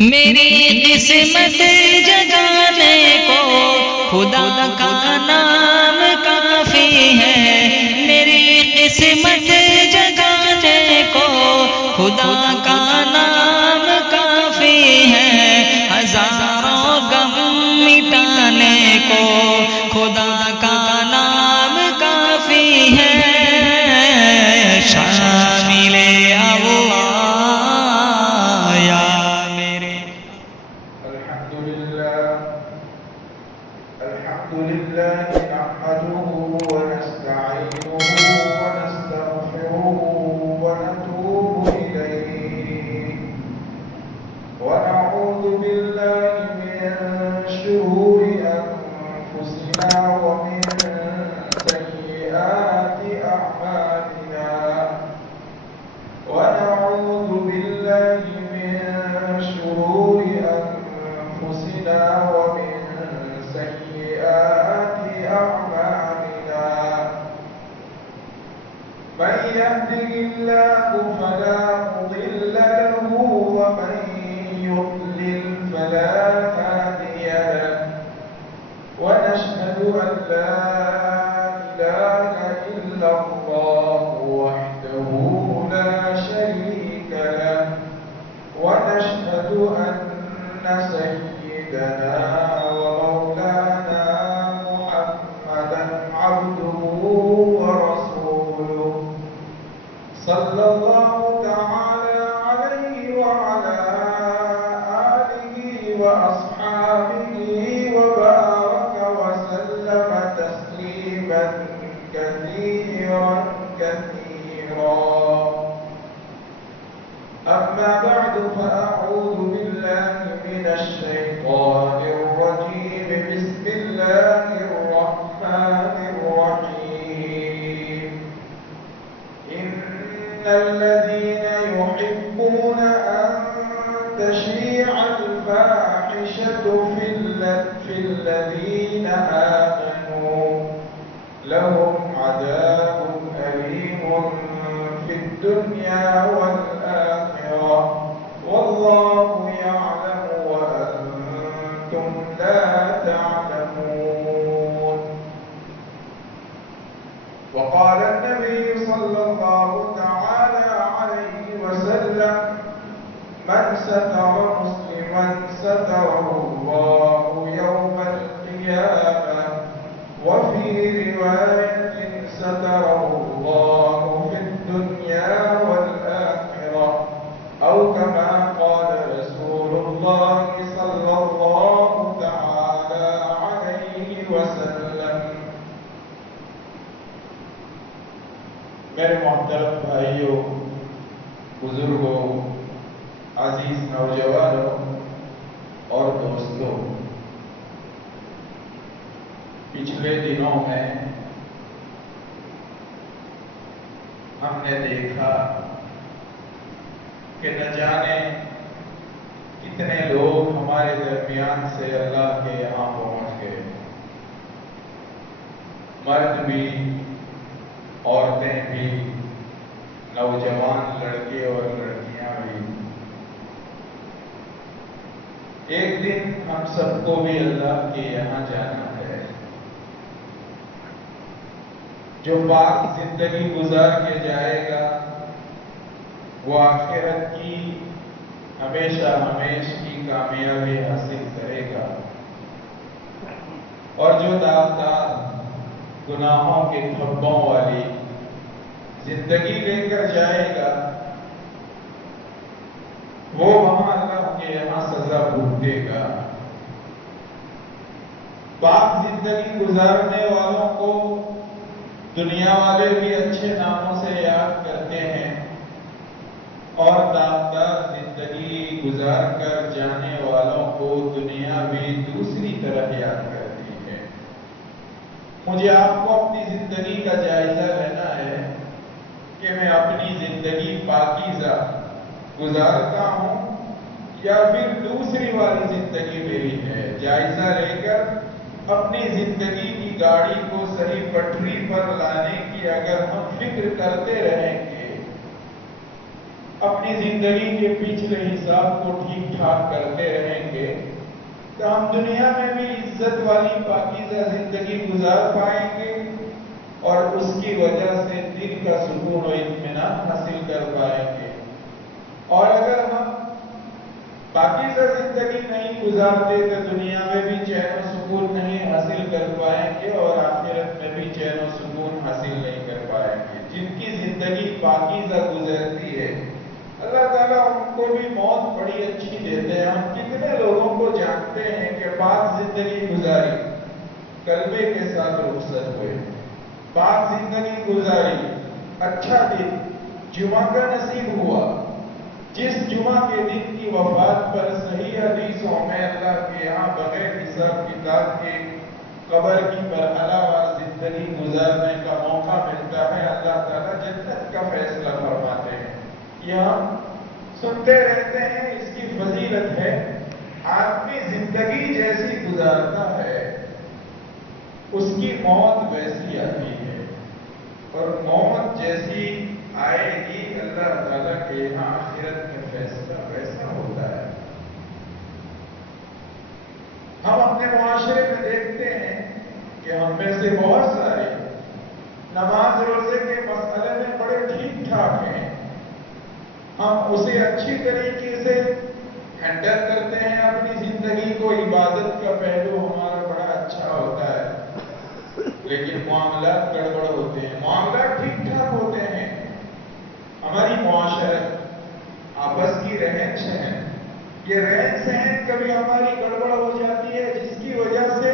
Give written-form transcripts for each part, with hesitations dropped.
میری قسمت جگانے کو خدا کا نام کافی ہے، میری قسمت جگانے کو خدا کا نام کافی ہے، ہزاروں غم مٹانے کو خدا کا نام کافی ہے، شامل اللہ الحمد لله نحمده ونستعينه ونستغفره ونتوب إليه ونعوذ بالله من شرور أنفسنا ومن سيئات أعمالنا ونعوذ بالله من شرور أنفسنا ومن سيئات أعمالنا من يهده الله فلا مضل له ومن يضلل فلا هادي له ونشهد أن لا إله إلا الله وحده لا شريك له ونشهد أن سيدنا ومولانا محمدا عبده ورسوله صلى الله تعالى عليه وعلى آله وأصحابه وبارك وسلم تسليما كثيرا كثيرا أما بعد فأعوذ بالله من الشيطان الرجيم بسم الله الرحمن الرحيم إن الذين يحبون أن تشيع الفاحشة في الذين آمنوا لهم عذاب أليم في الدنيا والآخرة والله يعلم وأنتم لا تعلمون وقال النبي صلى الله تعالى عليه وسلم من ستر مسلما ستره الله يوم القيامة وفي رواية ستره الله في الدنيا والآخرة أو كما قال رسول الله صلى الله تعالى عليه وسلم. میرے محترم بھائیوں، بزرگوں، عزیز نوجوانوں اور دوستوں، پچھلے دنوں میں ہم نے دیکھا کہ نہ جانے کتنے لوگ ہمارے درمیان سے اللہ کے یہاں پہنچ گئے، مرد بھی، عورتیں بھی، نوجوان لڑکے اور لڑکیاں بھی۔ ایک دن ہم سب کو بھی اللہ کے یہاں جانا ہے۔ جو پاک زندگی گزار کے جائے گا وہ آخرت کی ہمیشہ ہمیش کی کامیابی حاصل کرے گا، اور جو داغدار گناہوں کے دھبوں والی زندگی لے کر جائے گا وہ وہاں اللہ کے یہاں سزا بھگتے گا۔ پاک زندگی گزارنے والوں کو دنیا والے بھی اچھے ناموں سے یاد کرتے ہیں، اور داغدار زندگی گزار کر جانے والوں کو دنیا بھی دوسری طرح یاد کرتی ہے۔ مجھے آپ کو اپنی زندگی کا جائزہ لینا ہے کہ میں اپنی زندگی پاکیزہ گزارتا ہوں یا پھر دوسری والی زندگی میری ہے۔ جائزہ لے کر اپنی زندگی کی گاڑی کو صحیح پٹری پر لانے کی اگر ہم فکر کرتے رہیں گے، اپنی زندگی کے پچھلے حساب کو ٹھیک ٹھاک کرتے رہیں گے تو ہم دنیا میں بھی عزت والی پاکیزہ زندگی گزار پائیں گے اور اس کی وجہ سے دل کا سکون و اطمینان حاصل کر پائیں گے۔ اور اگر ہم پاکیزہ زندگی نہیں گزارتے تو دنیا میں بھی چین و سکون نہیں حاصل کر پائیں گے اور آخرت میں بھی چین و سکون حاصل نہیں کر پائیں گے۔ جن کی زندگی پاکیزہ گزرتی ہے اللہ تعالیٰ ان کو بھی موت بڑی اچھی دیتے ہیں۔ ہم کتنے لوگوں کو جانتے ہیں کہ پاک زندگی گزاری، کلبے کے ساتھ رخصت ہوئے، پاک زندگی گزاری، اچھا دن جمعہ کا نصیب ہوا، جس جمعہ کے دن کی وفات پر صحیح حدیثوں میں اللہ کے یہاں بغیر حساب کتاب کے قبر کی مرحلہ وار زندگی گزارنے کا موقع ملتا ہے، اللہ تعالیٰ جنت کا فیصلہ فرماتے ہیں۔ یہ ہم سنتے رہتے ہیں، اس کی فضیلت ہے۔ آدمی زندگی جیسی گزارتا ہے اس کی موت ویسی آتی ہے، اور موت جیسی آئے گی اللہ تعالیٰ کے یہاں آخرت میں فیصلہ ویسا ہوتا ہے۔ ہم اپنے معاشرے میں دیکھتے ہیں کہ ہم میں سے بہت سارے نماز روزے کے مسئلے میں بڑے ٹھیک ٹھاک ہیں، ہم اسے اچھی طریقے سے ہینڈل کرتے ہیں، اپنی زندگی کو عبادت کا پہلو ہمارا بڑا اچھا ہوتا ہے، لیکن معاملات گڑبڑ ہوتے ہیں، معاملات ٹھیک ٹھاک ہوتے ہیں، ہماری معاشرت آپس کی رہن سہن، یہ رہن سہن کبھی ہماری گڑبڑ ہو جاتی ہے جس کی وجہ سے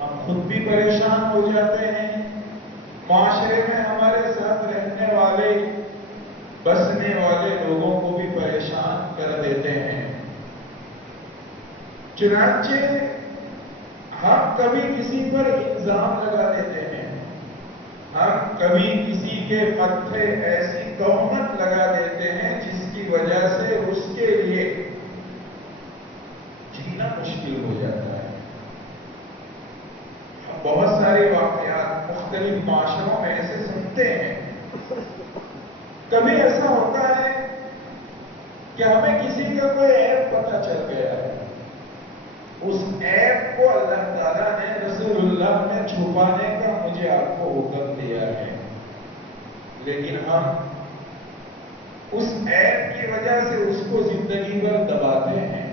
ہم خود بھی پریشان ہو جاتے ہیں، معاشرے میں ہمارے ساتھ رہنے والے بسنے والے لوگوں کو بھی پریشان کر دیتے ہیں۔ چنانچہ ہم کبھی کسی پر الزام لگا دیتے ہیں، ہم کبھی کسی کے متھے ایسی تہمت لگا دیتے ہیں جس کی وجہ سے اس کے لیے جینا مشکل ہو جاتا ہے۔ ہم بہت سارے واقعات مختلف معاشروں میں ایسے سنتے ہیں۔ کبھی ایسا ہوتا ہے کہ ہمیں کسی کا کوئی عیب پتہ چل گیا ہے، اس عیب کو اللہ تعالیٰ نے رسول اللہ میں چھپانے کا مجھے آپ کو حکم دیا ہے، لیکن ہم اس عیب کی وجہ سے اس کو زندگی بھر دباتے ہیں۔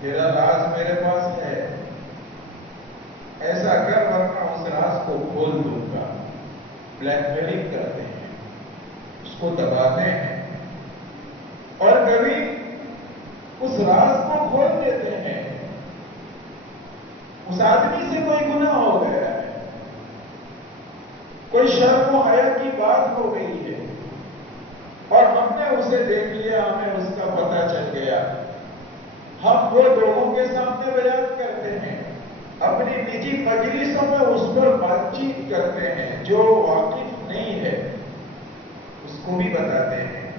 تیرا راز میرے پاس ہے، ایسا کر ورنہ اس راز کو کھول دوں گا، بلیک میلنگ کرتے ہیں، اس کو دباتے ہیں، اور کبھی اس راز کو کھول دیتے ہیں۔ اس آدمی سے کوئی گناہ ہو گیا ہے، کوئی شرم و حیا کی بات ہو گئی ہے، اور ہم نے اسے دیکھ لیا، ہمیں اس کا پتہ چل گیا، ہم وہ لوگوں کے سامنے بیان کرتے ہیں، اپنی نجی مجلسوں میں اس پر بات چیت کرتے ہیں، جو واقف نہیں ہے اس کو بھی بتاتے ہیں،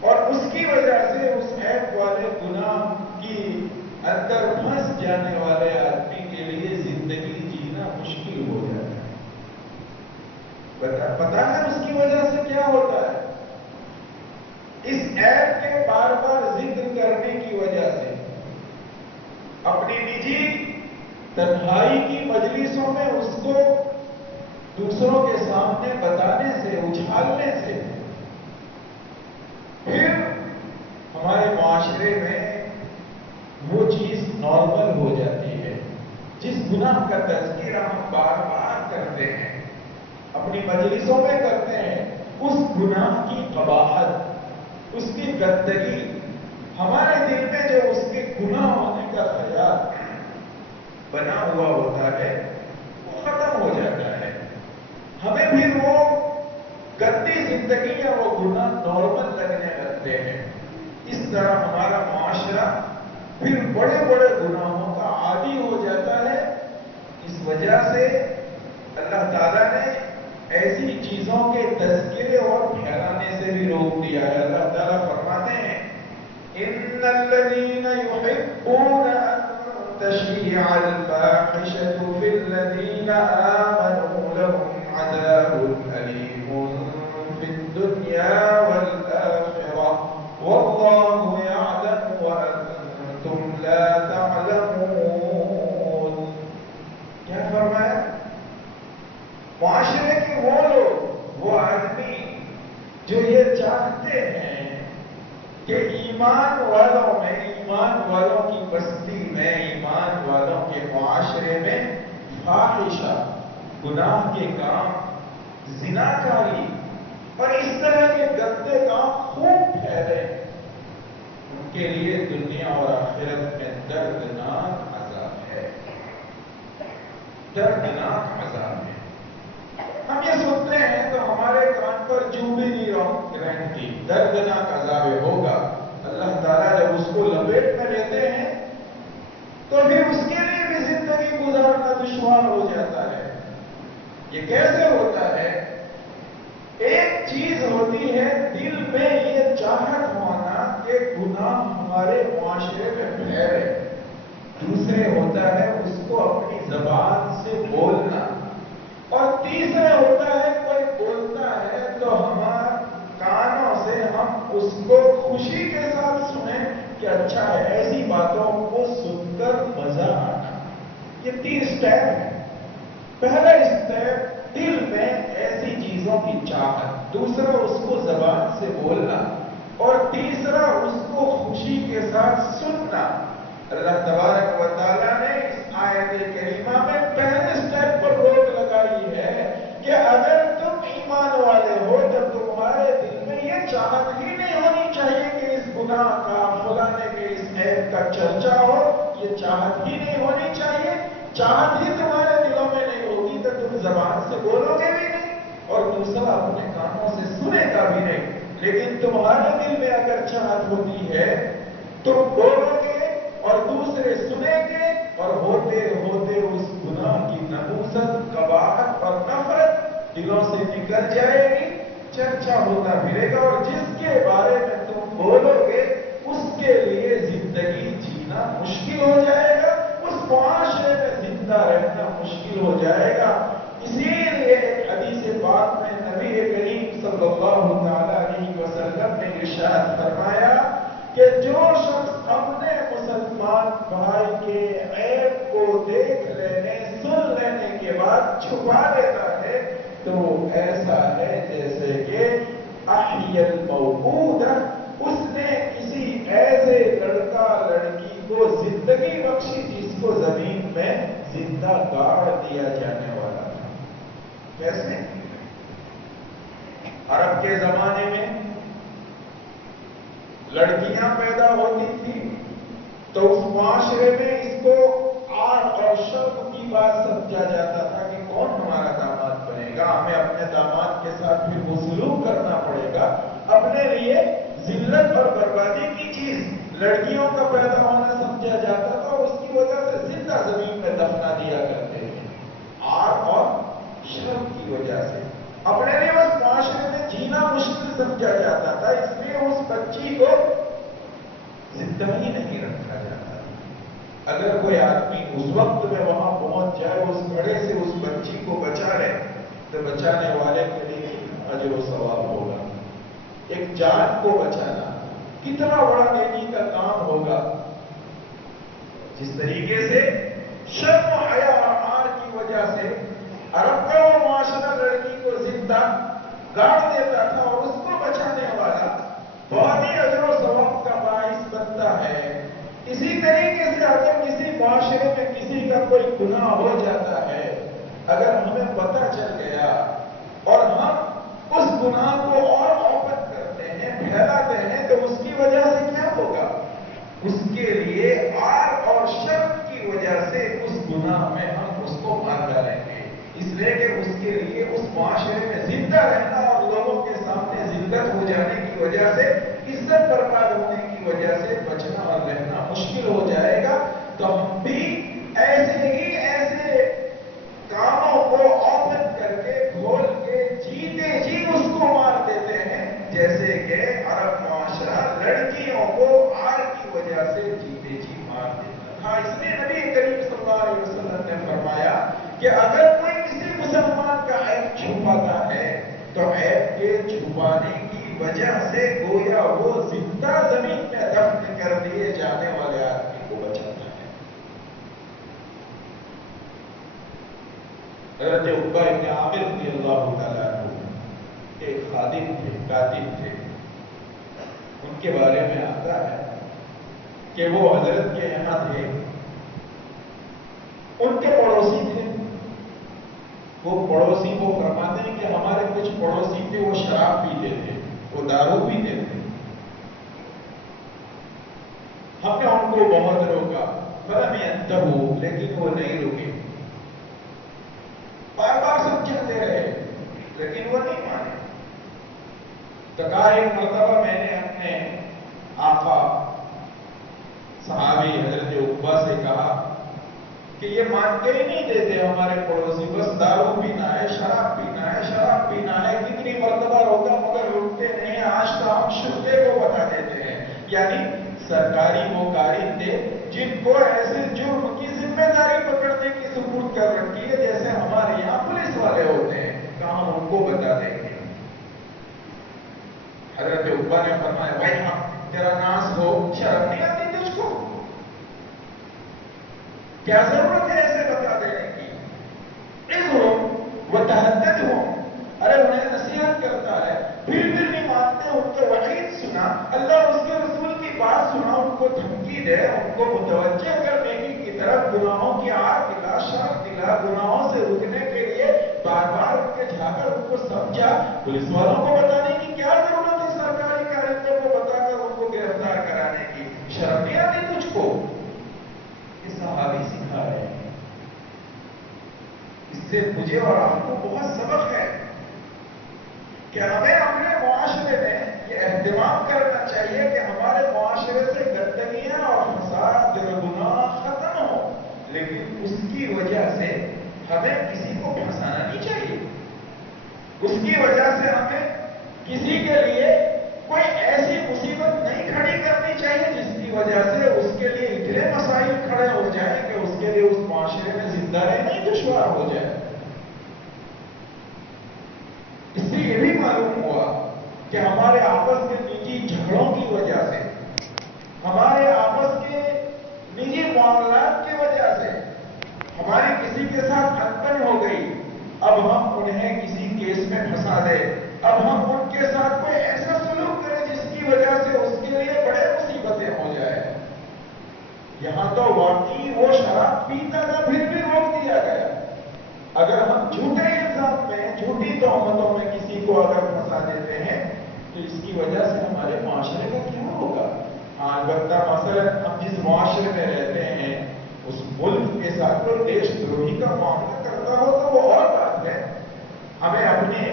اور اس کی وجہ سے اس عیب والے گناہ کی اندر پھنس جانے والے آدمی کے لیے زندگی جینا مشکل ہو جاتا ہے۔ پتا ہے اس کی وجہ سے کیا ہوتا ہے؟ اس عیب کے بار بار ذکر کرنے کی وجہ سے، اپنی نجی تنہائی کی مجلسوں میں اس کو دوسروں کے سامنے بتانے سے، اچھالنے سے، پھر ہمارے معاشرے میں وہ چیز نارمل ہو جاتی ہے۔ جس گناہ کا تذکرہ ہم بار بار کرتے ہیں، اپنی مجلسوں میں کرتے ہیں، اس گناہ کی قباحت، اس کی گندگی، ہمارے دل میں جو اس کے گناہ ہونے کا خیال بنا ہوا ہوتا ہے وہ ختم ہو جاتا ہے۔ ہمیں پھر وہ گندی زندگی یا وہ گناہ نارمل لگنے لگتے ہیں۔ اس طرح ہمارا معاشرہ پھر بڑے بڑے گناہوں کا عادی ہو جاتا ہے۔ اس وجہ سے اللہ تعالیٰ نے ایسی چیزوں کے تذکرے اور پھیلانے سے بھی روک دیا ہے۔ اللہ تعالیٰ فرماتے ہیں ان الذین یحبون ان تشیع الفاحشة فی الذین آمنوا لهم عذاب علیم فی الدنیا والآخرہ ایمان والوں میں، ایمان والوں کی بستی میں، ایمان والوں کے معاشرے میں فاحشہ، گناہ کے کام، زناکاری اور اس طرح کے گندے کام خوب پھیلے، ان کے لیے دنیا اور آخرت میں دردناک عذاب ہے، دردناک عذاب ہے۔ ہم یہ سنتے ہیں تو ہمارے کان پر جو بھی نہیں رہتی، دردناک عذاب ہوگا۔ اللہ تعالیٰ جب اس کو لپیٹ میں لیتے ہیں تو پھر اس کے لیے بھی زندگی گزارنا دشوار ہو جاتا ہے۔ یہ کیسے ہوتا ہے؟ ایک چیز ہوتی ہے دل میں یہ چاہت ہونا کہ گناہ ہمارے معاشرے میں پھیلے، دوسرے ہوتا ہے اس کو اپنی زبان سے بولنا، اور تیسرا ہوتا ہے کوئی بولتا ہے تو ہمارے کانوں سے ہم اس کو خوشی کے ساتھ سنیں کہ اچھا ہے، ایسی باتوں کو سن کر مزہ آنا۔ یہ 3 اسٹیپ ہے۔ پہلا اسٹیپ دل میں ایسی چیزوں کی چاہت، دوسرا اس کو زبان سے بولنا، اور تیسرا اس کو خوشی کے ساتھ سننا۔ اللہ تبارک و تعالیٰ نے اس آیت کریمہ میں پہلے اسٹیپ پر روک لگائی ہے کہ اگر تم ایمان والے ہو تو تمہارے دل میں یہ چاہت ہی نہیں ہونی چاہیے کہ اس گناہ کا، فلانے کے اس عیب کا چرچا ہو، یہ چاہت ہی نہیں ہونی چاہیے۔ چاہت ہی تمہارے دلوں میں نہیں ہوگی تو تم زبان سے بولو گے بھی نہیں، اور دوسرا اپنے کانوں سے سنے گا بھی نہیں۔ لیکن تمہارے دل میں اگر چاہت ہوتی ہے تم بولو گے اور دوسرے سنیں گے، اور ہوتے ہوتے اس گناہ کی نحوست، قباحت اور نفرت دلوں سے نکل جائے گی، چرچا ہوتا پھرے گا، اور جس کے بارے میں تم بولو گے اس کے لیے زندگی جینا مشکل ہو جائے گا، اس معاشرے میں زندہ رہنا مشکل ہو جائے گا۔ اسی لیے ایک حدیث پاک میں نبی کریم صلی اللہ علیہ وسلم نے ارشاد فرمایا کہ جو شخص اپنے مسلمان بھائی کے عیب کو دیکھ لینے، سن لینے کے بعد چھپا لیتا ہے تو ایسا ہے جیسے کہ احیی الموعودہ، اس نے کسی ایسے لڑکا لڑکی کو زندگی بخشی جس کو زمین میں زندہ گاڑ دیا جانے والا تھا۔ کیسے؟ عرب کے زمانے میں لڑکیاں پیدا ہوتی تھی تو اس معاشرے میں اس کو آر اور شرم کی بات سمجھا جاتا تھا کہ کون ہمارا داماد بنے گا، ہمیں اپنے داماد کے ساتھ پھر وہ سلوک کرنا پڑے گا۔ اپنے لیے ذلت اور بربادی کی چیز لڑکیوں کا پیدا ہونا سمجھا جاتا تھا، اور اس کی وجہ سے زندہ زمین میں دفنا دیا کرتے تھے، آر اور شرم کی وجہ سے۔ اپنے لیے اس معاشرے میں جینا مشکل سمجھا جاتا تھا، اس لیے اس بچی کو زندہ ہی نہیں رکھا جاتا۔ اگر کوئی آدمی اس وقت میں وہاں پہنچ جائے، اس گھڑے سے اس بچی کو بچا لے تو بچانے والے کے لیے کتنا اجر و ثواب ہوگا۔ ایک جان کو بچانا کتنا بڑا نیکی کا کام ہوگا۔ جس طریقے سے شرم و حیا اور عار کی وجہ سے عرب کا وہ معاشرہ لڑکی کو زندہ گاڑ دیتا تھا، اور اس کو بچانے والا بہت ہی اجر و ثواب کا باعث بنتا ہے۔ اسی طریقے سے اگر کسی معاشرے میں کسی کا کوئی گناہ ہو جاتا ہے، اگر ہمیں پتہ چل گیا اور ہم اس گناہ کو اور اوپن کرتے ہیں، پھیلاتے ہیں، تو اس کی وجہ سے کیا ہوگا؟ اس کے لیے عار اور شرم کی وجہ سے اس گناہ میں ہم اس کو مار ڈالیں گے، اس لیے کہ اس کے لیے اس معاشرے میں زندہ رہنا اور لوگوں کے سامنے ذلت ہو جانے کی وجہ سے، عزت برباد ہونے کی وجہ سے بچنا اور رہنا مشکل ہو جائے گا۔ تو ہم بھی ایسے کاموں کو اوپن کر کے، کھول کے، جیتے جی اس کو مار دیتے ہیں، جیسے کہ عرب معاشرہ لڑکیوں کو عار کی وجہ سے جیتے جی مار دیتا تھا۔ اس لیے نبی کریم صلی اللہ علیہ وسلم نے فرمایا کہ اگر کوئی کسی مسلمان کا عیب چھپاتا ہے تو عیب کے چھپانے کی وجہ سے گویا وہ زندہ زمین میں دفن کر دیے جانے والے آدمی کو بچاتا ہے۔ حضرت عقبہ بن عامر رضی اللہ تعالیٰ عنہ ایک خادم تھے، کاتب تھے، ان کے بارے میں آتا ہے کہ وہ حضرت کے یہاں تھے، ان کے پڑوسی تھے، وہ پڑوسی وہ فرماتے ہیں کہ ہمارے کچھ پڑوسی تھے وہ شراب پیتے تھے، وہ دارو پیتے تھے، ہم نے ان کو بہت روکا، فلم ينتهوا، لیکن وہ نہیں رکے، بار بار سمجھاتے رہے لیکن وہ نہیں مانے۔ تو کہا ایک مرتبہ میں نے اپنے آقا صحابی حضرت عقبہ سے کہا کہ یہ مانتے ہی نہیں دیتے ہمارے پڑوسی، بس دارو پینا ہے، شراب پینا ہے، شراب پینا ہے، کتنی مرتبہ روکا مگر رکتے نہیں ہیں، آج تو ہم شرطے کو بتا دیتے ہیں۔ یعنی سرکاری وہ کاری تھے جن کو ایسے جرم کی ذمہ داری پکڑنے کی سپرد کر رکھی ہے جیسے ہمارے یہاں پولیس والے ہوتے ہیں، کہاں ہم ان کو بتا دیں گے۔ حضرت عقبہ نے فرمایا بھائی ہم تیرا ناس ہو، شرم نہیں آتی تجھ کو؟ کیا ضرورت ہے ایسے بتا دینے کی؟ اس ہو وہ تحدد ہو، ارے انہیں نصیحت کرتا ہے پھر نہیں مانتے، ان کو وعید سنا، اللہ اس کے رسول کی بات سنا، ان کو دھمکی دے، ان کو متوجہ کرنے کی طرف گناہوں کی آگ دلا، شرط دلا، گناہوں سے رکنے کے لیے بار بار ان کے جا کر ان کو سمجھا۔ پولیس والوں کو بتانے کی کیا ضرورت ہے؟ سرکاری کارندوں کو بتا کر ان کو گرفتار کرانے کی شرم نہیں آتی تجھ کو؟ یہ صحابی سکھا رہے ہیں۔ اس سے مجھے اور آپ کو بہت سبق ہے کہ ہمیں اپنے معاشرے میں یہ اہتمام کرنا چاہیے کہ ہمارے معاشرے سے گندگیاں اور فساد اور گناہ ختم ہو، لیکن اس کی وجہ سے ہمیں کسی کو پھنسانا نہیں چاہیے، اس کی وجہ سے ہمیں کسی کے لیے کوئی ایسی مصیبت نہیں کھڑی کرنی چاہیے جس کی وجہ سے اس کے لیے اتنے مسائل کھڑے ہو جائیں کہ اس کے لیے اس معاشرے میں زندہ رہنا ہی دشوار ہو جائے۔ اس سے یہ بھی معلوم ہوا کہ ہمارے آپس کے نجی جھگڑوں کی وجہ سے، ہمارے آپس کے نجی معاملات کی وجہ سے ہماری کسی کے ساتھ انبن ہو گئی، اب ہم انہیں کسی کیس میں پھنسا دیں، اب ہم ان کے ساتھ کوئی ایسا سلوک کریں جس کی وجہ سے اس کے لیے بڑے مصیبتیں ہو جائیں۔ یہاں تو واقعی وہ شراب پیتا تھا پھر بھی روک دیا گیا۔ اگر ہم جھوٹے الزام میں، جھوٹی تہمتوں میں کسی کو اگر پھنسا دیتے ہیں تو اس کی وجہ سے ہمارے معاشرے کا کیا ہوگا؟ البتہ مثلا ہم جس معاشرے میں رہتے ہیں اس ملک کے ساتھ کوئی دیش دروہی کا معاملہ کرتا ہو تو وہ اور بات ہے۔ ہمیں اپنے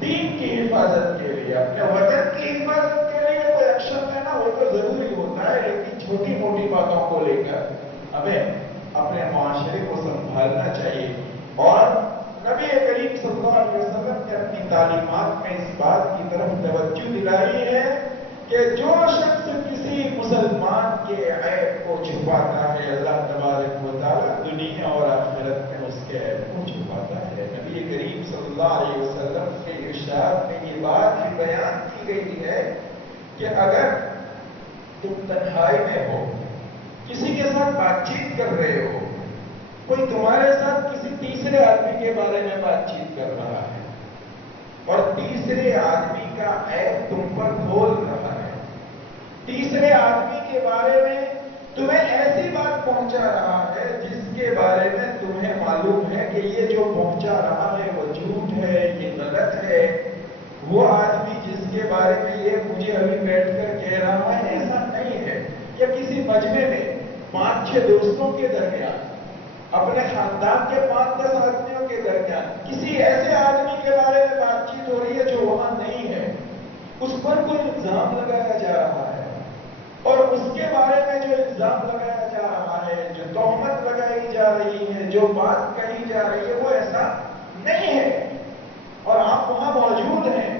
دین کی حفاظت کے لیے، اپنے وطن کی حفاظت کے لیے کوئی ایکشن لینا وہ تو ضروری ہوتا ہے، لیکن چھوٹی موٹی باتوں کو لے کر ہمیں اپنے معاشرے کو سنبھالنا چاہیے۔ اور نبی کریم صلی اللہ علیہ وسلم نے اپنی تعلیمات میں اس بات کی طرف توجہ دلائی ہے کہ جو شخص کسی مسلمان کے عیب کو چھپاتا ہے اللہ تبارک و تعالیٰ دنیا اور آخرت میں اس کے عیب کو چھپاتا ہے۔ نبی کریم صلی اللہ علیہ وسلم کے ارشاد میں یہ بات بھی بیان کی گئی ہے کہ اگر تم تنہائی میں ہو، کسی کے ساتھ بات چیت کر رہے ہو، کوئی تمہارے ساتھ کسی تیسرے آدمی کے بارے میں بات چیت کر رہا ہے اور تیسرے آدمی کا عیب تم پر کھول رہا ہے، تیسرے آدمی کے بارے میں تمہیں ایسی بات پہنچا رہا ہے جس کے بارے میں تمہیں معلوم ہے کہ یہ جو پہنچا رہا ہے وہ جھوٹ ہے، یہ غلط ہے، وہ آدمی جس کے بارے میں یہ مجھے ابھی بیٹھ کر کہہ رہا ہے ایسا نہیں ہے، یا کسی مجمع میں 5-6 دوستوں کے درمیان، اپنے خاندان کے 5-10 آدمیوں کے درمیان کسی ایسے آدمی کے بارے میں بات چیت ہو رہی ہے جو وہاں نہیں ہے، اس پر کوئی الزام لگایا جا رہا ہے اور اس کے بارے میں جو الزام لگایا جا رہا ہے، جو تہمت لگائی جا رہی ہے، جو بات کہی جا رہی ہے وہ ایسا نہیں ہے اور آپ وہاں موجود ہیں،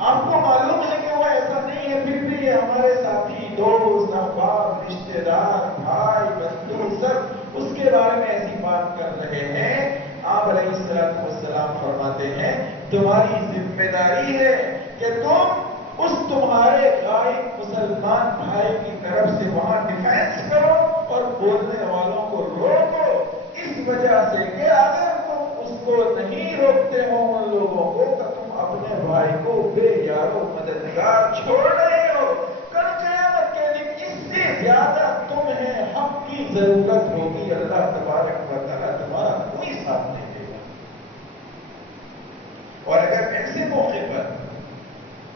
آپ کو معلوم ہے کہ وہ ایسا نہیں ہے، پھر بھی یہ ہمارے ساتھی، دوست، احباب، رشتے دار، بھائی، بندو سب اس کے بارے میں ایسی بات کر رہے ہیں۔ آپ علیہ السلام فرماتے ہیں تمہاری ذمہ داری ہے کہ تم اس تمہارے غائب مسلمان بھائی کی طرف سے وہاں ڈیفینس کرو اور بولنے والوں کو روکو، اس وجہ سے کہ اگر تم اس کو نہیں روکتے ہو ان لوگوں کو تو تم اپنے بھائی کو بے یارو مددگار چھوڑ رہے ہو، کل ضرورت ہوگی اللہ تبارک و تعالیٰ تمہارا کوئی ساتھ نہیں دے گا. اور اگر ایسے موقع پر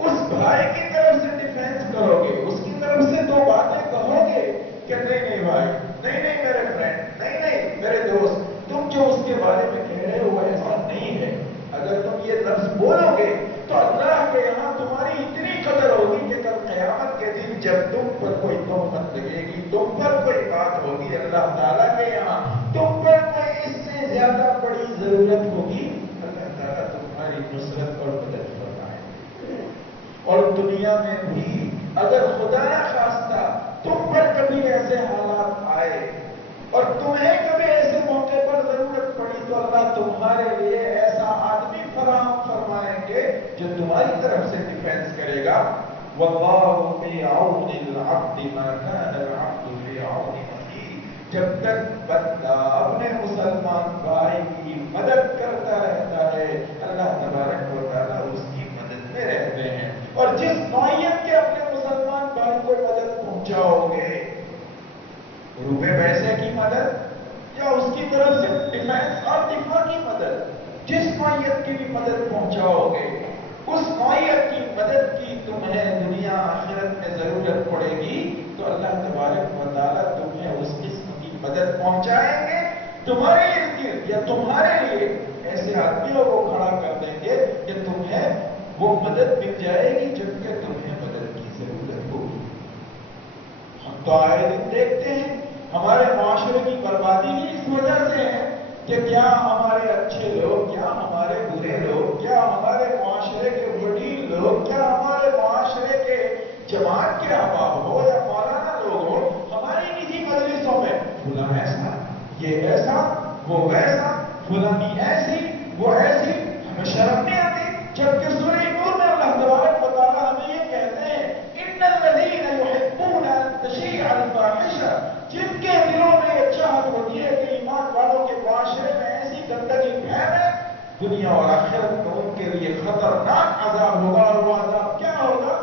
اس بھائی کی طرف سے ڈیفینس کرو گے, اس کی طرف سے دو باتیں کہو گے کہ نہیں بھائی, نہیں میرے فرینڈ, نہیں میرے دوست, تم جو اس کے بارے میں کہہ رہے ہو وہ ایسا نہیں ہے, اگر تم یہ لفظ بولو گے تو اللہ کے یہاں تمہاری اتنی قدر ہوگی کہ کل قیامت کے دن جب تم پر کوئی تہمت لگے گی, تم پر کوئی بات ہوگی, اللہ تعالیٰ کے یہاں تم پر کوئی اس سے زیادہ بڑی ضرورت ہوگی, اللہ تعالیٰ تمہاری نصرت اور مدد فرمائے. اور دنیا میں بھی اگر خدا نہ خواستہ تم پر کبھی ایسے حالات آئے اور تمہیں کبھی ایسے موقع پر ضرورت پڑی تو اللہ تمہارے لیے ایسا آدمی فراہم فرمائیں گے جو تمہاری طرف سے ڈیفینس کرے گا. واللہ فی عون العبد ما کان العبد فی عون اخیہ. جب تک بندہ اپنے مسلمان بھائی کی مدد کرتا رہتا ہے اللہ تبارک و تعالیٰ اس کی مدد میں رہتے ہیں. اور جس نوعیت کے اپنے مسلمان بھائی کو مدد پہنچاؤ گے, روپے پیسے کی مدد یا اس کی طرف سے ڈیفینس اور دفاع کی مدد, جس نوعیت کی بھی مدد پہنچاؤ گے اس نوعیت کی مدد کی تمہیں دنیا آخرت میں ضرورت پڑے گی تو اللہ تبارک و تعالیٰ تمہیں اس قسم کی مدد پہنچائیں گے. تمہارے ارد گرد یا تمہارے لیے ایسے آدمیوں کو کھڑا کر دیں گے کہ تمہیں وہ مدد مل جائے گی جب کہ تمہیں مدد کی ضرورت ہوگی. ہم تو آئے دن دیکھتے ہیں ہمارے معاشرے کی بربادی بھی اس وجہ سے ہے کہ کیا ہمارے اچھے لوگ, کیا ہمارے برے لوگ, کیا ہمارے معاشرے کے وڈیل لوگ, کیا ہمارے معاشرے کے جماعت کے احباب ہو یا مولانا لوگ ہو, ہماری نجی مجلسوں میں فلاں ایسا, یہ ایسا, وہ ویسا, فلانی ایسی, وہ ایسی, ہمیں شرم نہیں آتی. جبکہ سورہ نور میں اللہ تبارک و تعالیٰ ہمیں یہ کہتے ہیں ان الذین یحبون ان تشیع الفاحشہ, جن کے دلوں میں یہ چاہت ہوتی ہے کہ ایمان والوں کے معاشرے میں ایسی گندگی پھیلے, دنیا اور آخرت میں ان کے لیے خطرناک عذاب ہوگا. اور وہ عذاب کیا ہوگا؟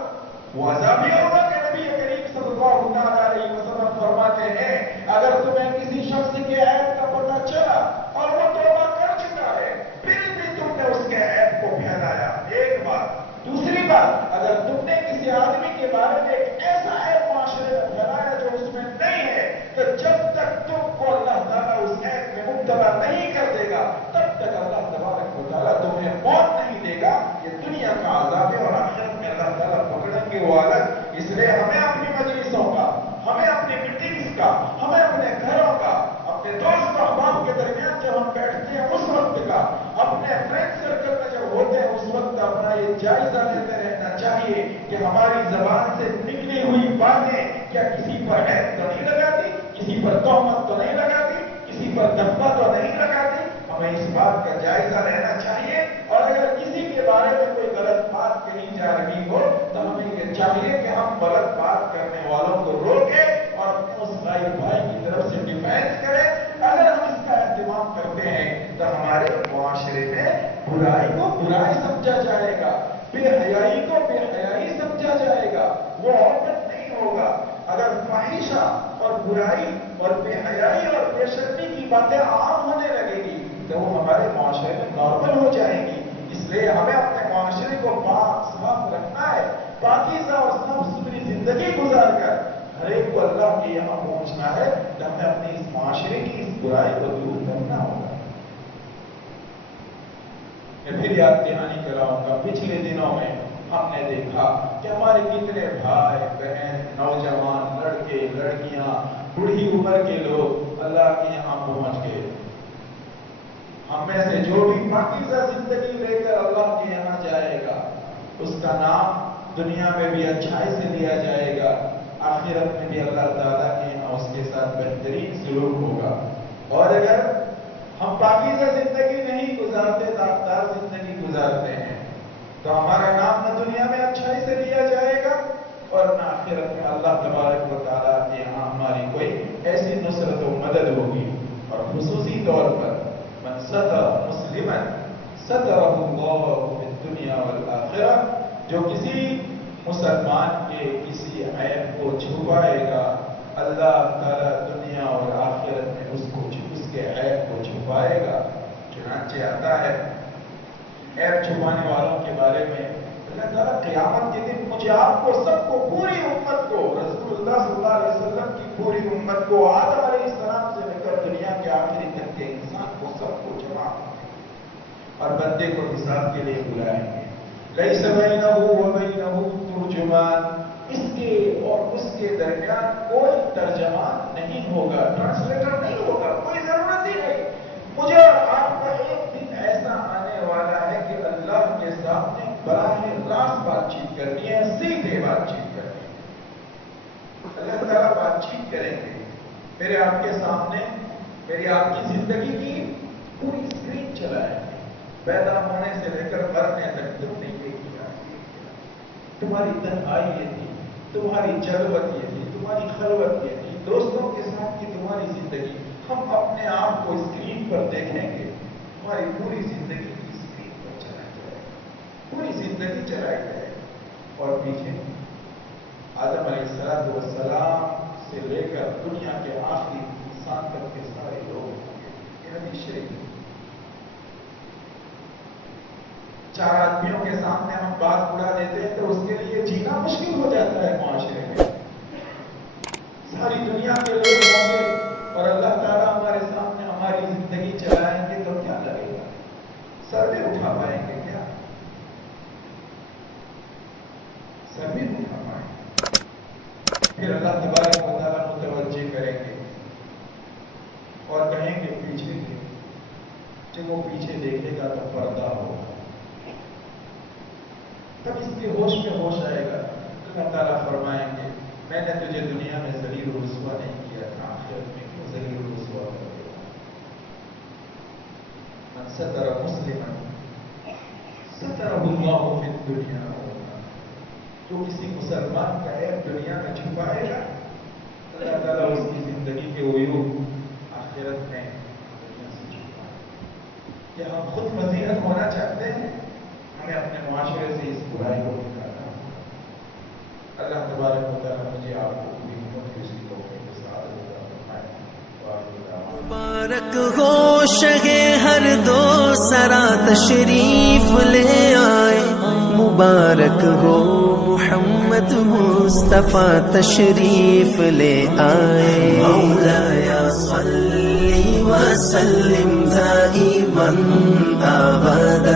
وہ عذاب یہ ہوگا کہ نبی کریم صلی اللہ علیہ وسلم فرماتے ہیں اگر تمہیں کسی شخص کے عیب کا پتہ چلا اور وہ توبہ کر چکا ہے پھر بھی تم نے اس کے عیب کو پھیلایا, ایک بات. دوسری بات, اگر تم نے کسی آدمی کے بارے میں ایک ایسا عیب معاشرے میں پھیلایا جو اس میں نہیں ہے تو جب تک تم کو اللہ تعالیٰ اس عیب میں مبتلا نہیں کر دے گا تب تک اللہ تبارک و تعالیٰ تمہیں موت نہیں دے گا. یہ دنیا کا عذاب ہے اور آخرت میں اللہ تعالیٰ پکڑیں گے وہ الگ. اس لیے ہمیں اپنی مجلسوں کا, ہمیں اپنی میٹنگز کا, ہمیں اپنے گھروں کا, اپنے دوست احباب کے درمیان جب ہم بیٹھتے ہیں اس وقت کا, اپنے فرینڈ سرکل میں جب ہوتے ہیں اس وقت اپنا یہ جائزہ لیتے رہنا چاہیے کہ ہماری زبان سے نکلی ہوئی باتیں کیا کسی پر عیب تو نہیں لگاتی, کسی پر تہمت تو نہیں لگاتی, کسی پر دھبا تو نہیں لگاتی. ہمیں اس بات کا جائزہ لینا چاہیے. اور اگر کسی کے بارے میں کوئی غلط بات کہی جا رہی ہو تو ہمیں یہ چاہیے کہ ہم غلط بات کرنے والوں کو روکیں اور اپنے اس بھائی کی طرف سے ڈیفینس کریں. اگر ہم اس کا اہتمام کرتے ہیں تو ہمارے معاشرے میں برائی کو برائی سمجھا جائے گا, بے حیائی کو بے حیائی سمجھا جائے گا, وہ عورت نہیں ہوگا. اگر فاحشہ اور برائی اور بے حیائی اور بے شرمی کی باتیں عام ہونے لگے گی تو وہ ہمارے معاشرے میں نارمل ہو جائیں گی. اس لیے ہمیں اپنے معاشرے کو پاک صاف رکھنا ہے, پاکیزہ اور صاف ستھری زندگی گزار کر ہر ایک کو اللہ کے یہاں پہنچنا ہے. تو ہمیں اپنے اس معاشرے کی اس برائی کو دور کرنا ہوگا. میں پھر یاد دہانی کراؤں گا, پچھلے دنوں میں ہم نے دیکھا کہ ہمارے کتنے بھائی بہن, نوجوان لڑکے لڑکیاں, بوڑھی عمر کے لوگ اللہ کے یہاں پہنچ گئے. ہم میں سے جو بھی پاکیزہ زندگی لے کر اللہ کے یہاں جائے گا اس کا نام دنیا میں بھی اچھائی سے لیا جائے گا, آخرت میں بھی اللہ تعالیٰ کے یہاں اس کے ساتھ بہترین سلوک ہوگا. اور اگر ہم پاکیزہ زندگی نہیں گزارتے, داغدار زندگی گزارتے ہیں تو ہمارا نام نہ دنیا میں اچھائی سے لیا جائے گا اور نہ آخرت میں اللہ تبارک و تعالیٰ کے یہاں ہماری کوئی ایسی نصرت و مدد ہوگی. اور خصوصی طور پر من ستر مسلما سترہ اللہ فی الدنیا والآخرہ, جو کسی مسلمان کے کسی عیب کو چھپائے گا اللہ تعالیٰ دنیا اور آخرت میں اس کے عیب کو چھپائے گا. چنانچہ آتا ہے عیب چھپانے والوں کے بارے میں اللہ تعالیٰ قیامت کے دن مجھے آپ کو سب کو پوری امت کو رسول اللہ صلی اللہ علیہ وسلم کی پوری امت کو آدم علیہ السلام سے لے کر دنیا کے آخری تک کے انسان کو سب کو جمع اور بندے کو حساب کے لیے بلائیں گے. لیس بینہ و بینہ ترجمان، اس کے اور اس کے درمیان کوئی ترجمان نہیں ہوگا، ٹرانسلیٹر نہیں ہوگا، کوئی ضرورت ہی نہیں. مجھے آپ کا ایک دن ایسا آنے والا ہے کہ اللہ کے سامنے براہ راست بات چیت کرنی ہے، سیدھے بات چیت کرنی ہے. اللہ تعالیٰ بات چیت کریں گے. میرے آپ کے سامنے میری آپ کی زندگی کی پوری اسکرین چلائیں گے. پیدا ہونے سے لے کر مرنے تک تم نے یہ کیا، تمہاری تنہائی یہ تھی، تمہاری جلوت یہ تھی، تمہاری خلوت یہ تھی، دوستوں کے ساتھ کی تمہاری زندگی. ہم اپنے آپ کو اسکرین پر دیکھیں گے. ہماری پوری زندگی کی اسکرین پر چلائی جائے، پوری زندگی چلائی جائے. اور پیچھے آدم علیہ السلام سے لے کر دنیا کے آخری انسان تک کے سارے لوگ ہوں گے. یہ حدیث شریف ہے. 4 آدمیوں کے سامنے ہم بات اڑا دیتے ہیں تو اس کے لیے جینا مشکل ہو جاتا ہے معاشرے میں. ساری دنیا کے لوگ ہوں گے اور اللہ تعالیٰ ہمارے سامنے ہماری زندگی چلائیں گے تو کیا لگے گا؟ سر بھی اٹھا پائیں گے کیا؟ سر بھی اٹھا پائیں گے. پھر اللہ تبارک و تعالیٰ متوجہ کریں گے اور کہیں گے پیچھے دیکھ. جب وہ پیچھے دیکھے گا تو پردہ ہوگا. تب اس کے ہوش میں ہوش آئے گا. اللہ تعالیٰ فرمائیں گے میں نے تجھے دنیا میں ذلیل و رسوا نہیں کیا تھا، آخرت میں کیوں ذلیل و رسوا کر دیا؟ من ستر مسلما سترہ اللہ فی الدنیا والآخرہ. جو کسی مسلمان کا عیب دنیا میں چھپائے گا اللہ تعالیٰ اس کی زندگی کے عیوب آخرت میں دنیا سے چھپائے گا. کیا ہم خود فضیحت ہونا چاہتے ہیں؟ ہمیں اپنے معاشرے سے اس برائی کو نکالنا ہوگا. اللہ تبارک و تعالیٰ مجھے آپ کو پوری ہمت کی اس کی توفیق کے ساتھ مبارک ہو شہ ہر دو سرا تشریف لے آئے، مبارک ہو محمد مصطفیٰ تشریف لے آئے. مولایا صلی وسلم دائما ابدا